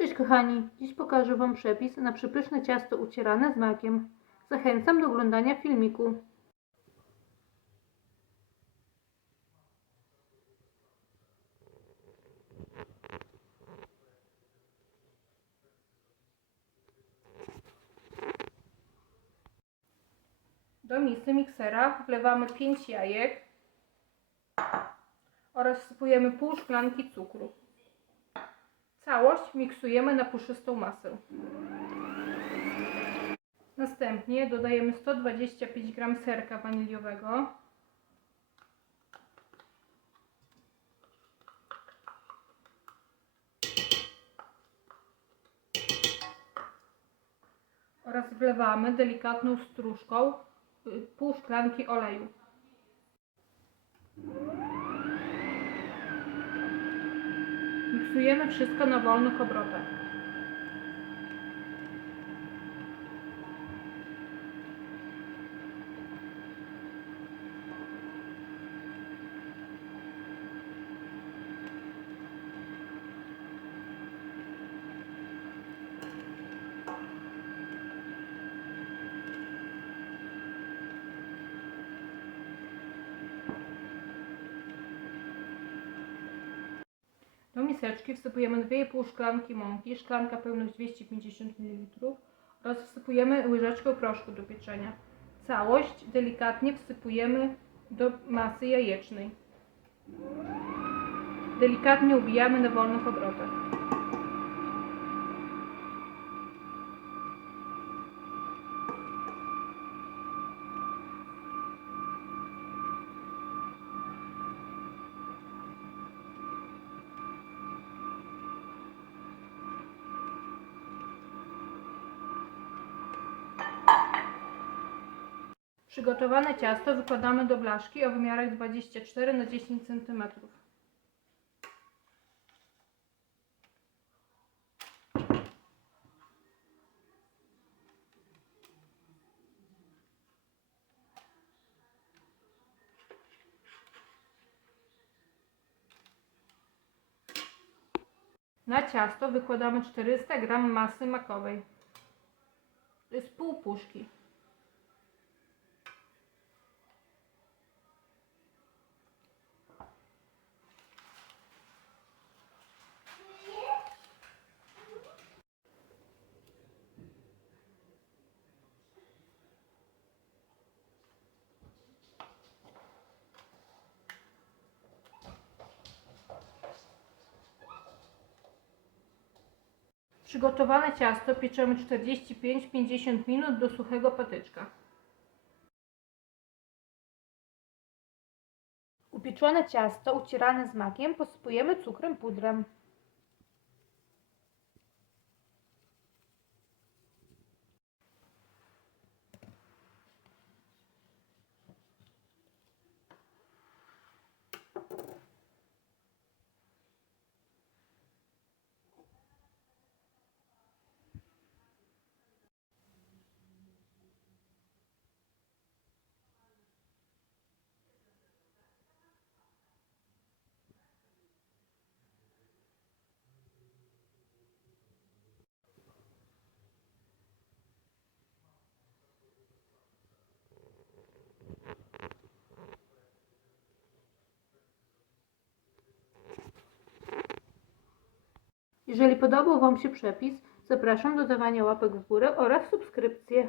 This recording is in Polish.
Cześć kochani, dziś pokażę Wam przepis na przepyszne ciasto ucierane z makiem. Zachęcam do oglądania filmiku. Do misy miksera wlewamy 5 jajek oraz wsypujemy pół szklanki cukru. Całość miksujemy na puszystą masę. Następnie dodajemy 125 g serka waniliowego. Oraz wlewamy delikatną stróżką y, pół szklanki oleju. Miksujemy wszystko na wolnych obrotach. Do miseczki wsypujemy 2,5 szklanki mąki, szklanka pełność 250 ml oraz wsypujemy łyżeczkę proszku do pieczenia. Całość delikatnie wsypujemy do masy jajecznej. Delikatnie ubijamy na wolnych obrotach. Przygotowane ciasto wykładamy do blaszki o wymiarach 24 na 10 cm. Na ciasto wykładamy 400 g masy makowej. To jest pół puszki. Przygotowane ciasto pieczemy 45-50 minut do suchego patyczka. Upieczone ciasto ucierane z makiem posypujemy cukrem pudrem. Jeżeli podobał Wam się przepis, zapraszam do dawania łapek w górę oraz subskrypcję.